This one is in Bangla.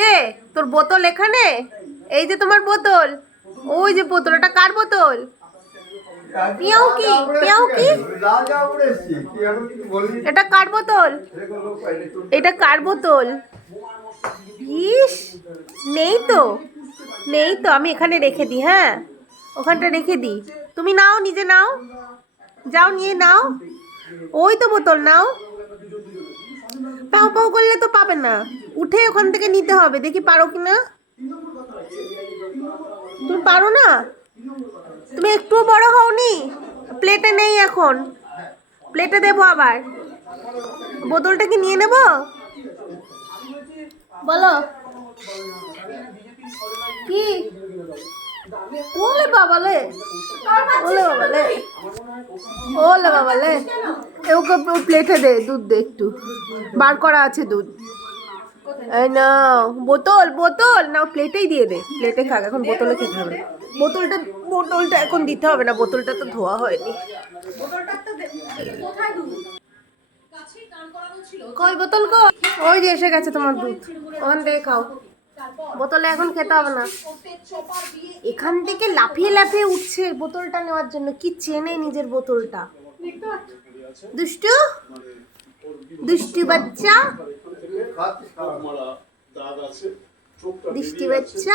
কিরে তোর বোতল এখানে? এই যে তোমার বোতল, ওই যে বোতল, এটা কার বোতল? পিয়াও কি পিয়াও কি? এটা কার বোতল? এটা কার বোতল? ইস, নেই তো, নেই তো, আমি এখানে রেখে দিই। হ্যাঁ, ওখানটা রেখে দিই। তুমি নাও, নিজে নাও, যাও নিয়ে নাও। ওই তো বোতল, নাও। পাও পাও করলে তো পাবে না, উঠে ওখান থেকে নিতে হবে। দেখি পারো কিনা। তুমি পারো না? তুমি একটুও বড় হওনি? প্লেটে নেই এখন, প্লেটে দেবো আবার। বোতলটা কি নিয়ে নেব? বলো কি? ওলে বাবালে, ওলে বাবালে, ওলে বাবালে। ওকে প্লেটে দে, দুধ দে, একটু বার করা আছে দুধ। এই নাও বোতল, বোতল নাও, প্লেটেই দিয়ে দে, প্লেটে খাক এখন, বোতলে খেতে হবে। বোতলটা, বোতলটা এখন দিতে হবে না, বোতলটা তো ধোয়া হয়নি। কই বোতল কই? ওই যে এসে গেছে তোমার দুধ, ওখান থেকে খাও। বোতলে এখন খেতে হবে না। এখান থেকে লাফিয়ে লাফিয়ে উঠছে বোতলটা নেওয়ার জন্য, কি চেনে নিজের বোতলটা। দুষ্টু, দুষ্টু বাচ্চা, দুষ্টু বাচ্চা।